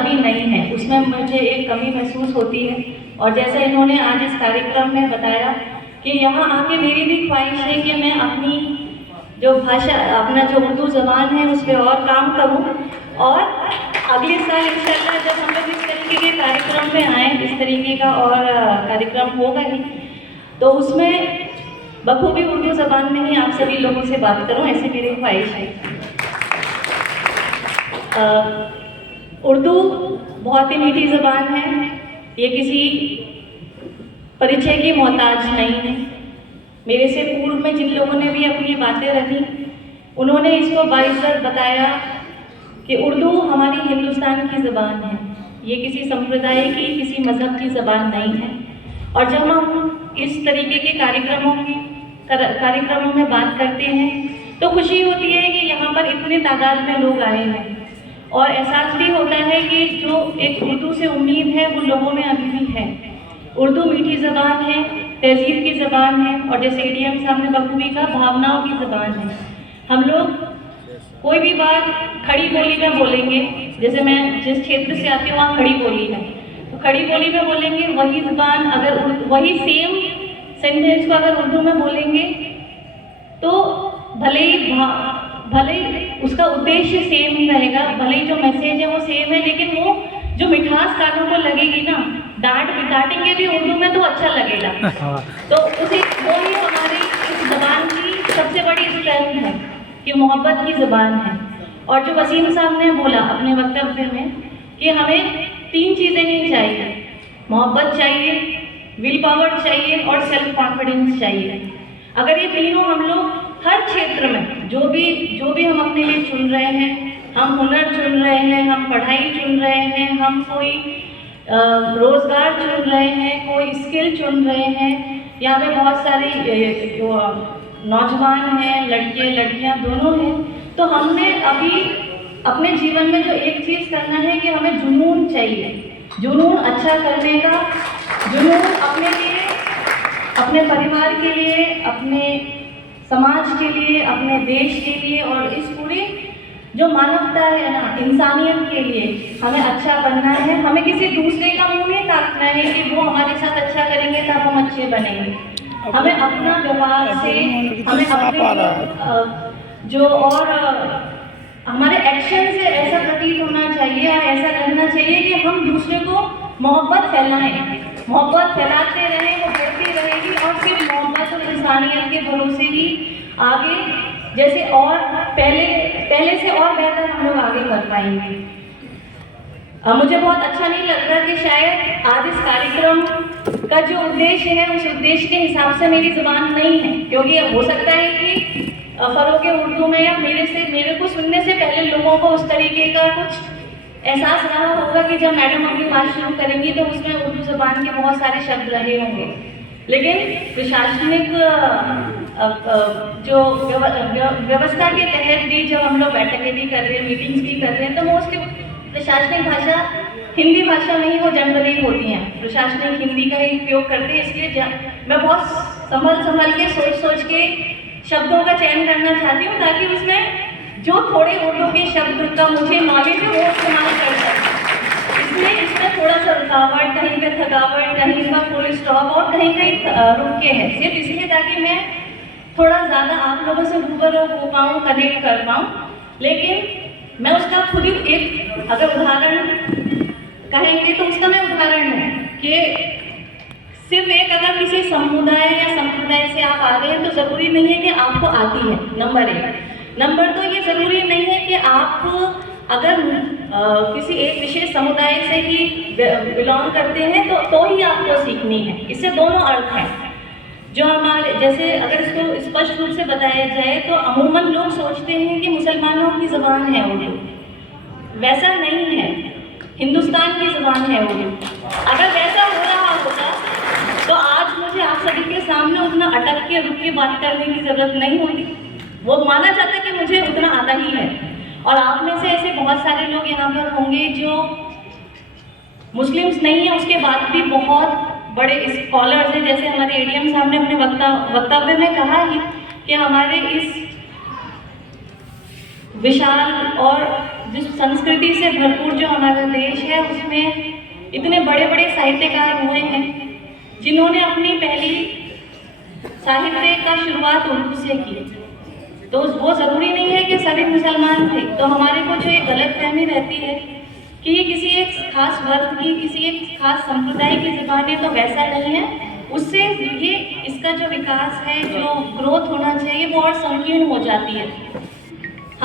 अभी नहीं है, उसमें मुझे एक कमी महसूस होती है। और जैसा इन्होंने आज इस कार्यक्रम में बताया कि यहाँ आके मेरी भी ख्वाहिश है कि मैं अपनी जो भाषा, अपना जो उर्दू ज़बान है उस पर और काम करूँ, और अगले साल इंशाल्लाह जब हम लोग इस तरीके के कार्यक्रम में आए, इस तरीके का और कार्यक्रम होगा ही, तो उसमें बखूबी उर्दू ज़बान में ही आप सभी लोगों से बात करूं, ऐसी मेरी ख्वाहिश है। उर्दू बहुत ही मीठी ज़बान है, ये किसी परिचय की मोहताज नहीं है। मेरे से पूर्व में जिन लोगों ने भी अपनी बातें रखी, उन्होंने इसको बाइज़्ज़त बताया कि उर्दू हमारी हिंदुस्तान की ज़बान है, ये किसी संप्रदाय की, किसी मज़हब की ज़बान नहीं है। और जब हम इस तरीके के कार्यक्रमों में बात करते हैं तो खुशी होती है कि यहाँ पर इतने तादाद में लोग आए हैं, और एहसास भी होता है कि जो एक उर्दू से उम्मीद है वो लोगों में अभी भी है। उर्दू मीठी ज़बान है, तहज़ीब की ज़बान है, और जैसे एडीएम साहब ने बखूबी का भावनाओं की ज़बान है। हम लोग कोई भी बात खड़ी बोली में बोलेंगे, जैसे मैं जिस क्षेत्र से आती हूँ वहाँ खड़ी बोली है, तो खड़ी बोली में बोलेंगे, वही ज़बान अगर वही सेम सेंटेंस को अगर उर्दू में बोलेंगे तो भले ही उसका उद्देश्य सेम ही रहेगा, भले ही जो मैसेज है वो सेम है, लेकिन वो जो मिठास कानों को लगेगी ना, डांटेंगे भी उर्दू में तो अच्छा लगेगा। तो उसी वो ही हमारी इस ज़बान की सबसे बड़ी स्ट्रेंथ है कि मोहब्बत की ज़बान है। और जो वसीम साहब ने बोला अपने वक्तव्य में कि हमें 3 चीज़ें ही चाहिए, मोहब्बत चाहिए, विल पावर चाहिए और सेल्फ कॉन्फिडेंस चाहिए। अगर ये तीनों हम लोग हर क्षेत्र में जो भी हम अपने लिए चुन रहे हैं, हम हुनर चुन रहे हैं, हम पढ़ाई चुन रहे हैं, हम कोई रोज़गार चुन रहे हैं, कोई स्किल चुन रहे हैं, यहाँ पे बहुत सारे जो नौजवान हैं, लड़के लड़कियाँ दोनों हैं, तो हमने अभी अपने जीवन में जो एक चीज़ करना है कि हमें जुनून चाहिए, जुनून अच्छा करने का, जुनून अपने लिए, अपने परिवार के लिए, अपने समाज के लिए, अपने देश के लिए, और इस पूरी जो मानवता है ना, इंसानियत के लिए हमें अच्छा बनना है। हमें किसी दूसरे का मुंह नहीं ताकना है कि वो हमारे साथ अच्छा करेंगे तब हम अच्छे बनेंगे। हमें अपना व्यवहार से, हमें अपने जो और हमारे एक्शन से ऐसा प्रतीत होना चाहिए और ऐसा करना चाहिए कि हम दूसरे को मोहब्बत फैलाएं, मोहब्बत फैलाते रहें, वो बढ़ती रहेगी, और फिर मोहब्बत और इंसानियत के भरोसे ही आगे जैसे और पहले से और बेहतर हम लोग आगे कर पाएंगे। मुझे बहुत अच्छा नहीं लग रहा कि शायद आज इस कार्यक्रम का जो उद्देश्य है उस उद्देश्य के हिसाब से मेरी ज़बान नहीं है, क्योंकि हो सकता है कि फ़रोग़ उर्दू में या मेरे को सुनने से पहले लोगों को उस तरीके का कुछ एहसास रहा होगा कि जब मैडम अपनी बात शुरू करेंगी तो उसमें उर्दू ज़बान के बहुत सारे शब्द रहे होंगे। लेकिन प्रशासनिक जो व्यवस्था के तहत भी जब हम लोग बैठकें भी कर रहे हैं, मीटिंग्स भी कर रहे हैं, तो मोस्टली प्रशासनिक भाषा हिंदी भाषा में ही वो जनरली होती हैं, प्रशासनिक हिंदी का ही उपयोग करते हैं। इसलिए मैं बहुत संभल के सोच के शब्दों का चयन करना चाहती हूँ, ताकि उसमें जो थोड़े उर्दू के शब्द का मुझे नॉलेज है वो इस्तेमाल कर सकूँ। इसलिए इसमें थोड़ा सा रुकावट, कहीं पे थकावट, कहीं का फुल स्टॉप और कहीं रुक के है, सिर्फ इसलिए ताकि मैं थोड़ा ज़्यादा आप लोगों से रूबरू हो पाऊँ, कनेक्ट कर पाऊँ। लेकिन मैं उसका खुद ही एक अगर उदाहरण कहेंगे तो उसका मैं उदाहरण है कि सिर्फ एक अगर किसी समुदाय या संप्रदाय से आप आ रहे हैं तो ज़रूरी नहीं है कि आपको आती है, नंबर 1। नंबर 2, ये ज़रूरी नहीं है कि आप अगर किसी एक विशेष समुदाय से ही बिलोंग करते हैं तो ही आपको सीखनी है। इससे दोनों अर्थ हैं। जो हमारे जैसे अगर इसको स्पष्ट रूप से बताया जाए तो अमूमन लोग सोचते हैं कि मुसलमानों की ज़बान है उर्दू, वैसा नहीं है, हिंदुस्तान की ज़बान है उर्दू। अगर वैसा हो रहा होता तो आज मुझे आप सभी के सामने उतना अटक के रुक के बात करने की ज़रूरत नहीं होती। वो माना जाता कि मुझे उतना आता ही है। और आप में से ऐसे बहुत सारे लोग यहाँ पर होंगे जो मुस्लिम्स नहीं है, उसके बाद भी बहुत बड़े स्कॉलर्स हैं। जैसे हमारे एडीएम साहब ने अपने वक्तव्य में कहा ही कि हमारे इस विशाल और जिस संस्कृति से भरपूर जो हमारा देश है, उसमें इतने बड़े बड़े साहित्यकार हुए हैं जिन्होंने अपनी पहली साहित्य का शुरुआत उर्दू से की। तो वो ज़रूरी नहीं है कि सभी मुसलमान थे। तो हमारे को जो एक गलतफहमी रहती है कि ये किसी एक खास वर्ग की, किसी एक खास संप्रदाय की ज़बान है, तो वैसा नहीं है। उससे ये इसका जो विकास है, जो ग्रोथ होना चाहिए, वो और संकीर्ण हो जाती है।